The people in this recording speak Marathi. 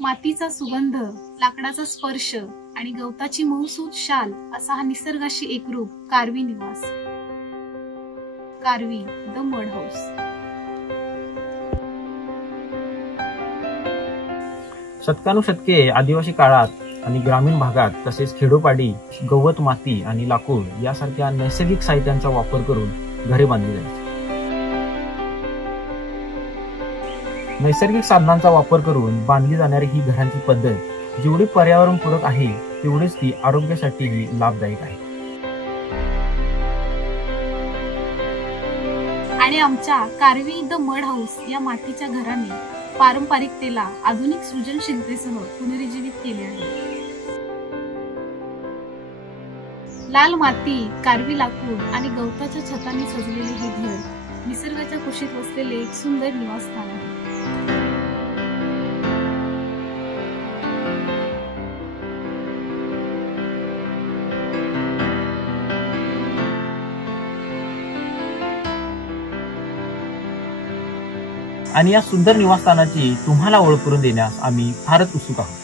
मातीचा सुगंध, लाकडाचा स्पर्श आणि गवताची मऊसूत शाल असा हा निसर्गाशी एकरूप कारवी निवास. कारवी द मड हाऊस. शतकानुशतके आदिवासी काळात आणि ग्रामीण भागात तसेच खेडोपाडी गवत, माती आणि लाकूड यासारख्या नैसर्गिक साहित्यांचा वापर करून घरे बांधली जायची. नैसर्गिक साधनांचा वापर करून बांधली जाणारी ही घरांची पद्धत जेवढी पर्यावरणपूरक आहे तेवढीच ती आरोग्यासाठीही लाभदायक आहे. आणि आमच्या कारवी द मड हाऊस या मातीच्या घराने पारंपरिकतेला आधुनिक सृजनशीलतेसह पुनरुज्जीवित केले आहे. लाल माती, कारवी लाकूड आणि गवताच्या छतांनी सजलेले हे घर निसर्गाच्या कुशीत वसलेले एक सुंदर निवासस्थान आहे. आणि या सुंदर निवासस्थानाची तुम्हाला ओळख करून देण्यास आम्ही फारच उत्सुक आहोत.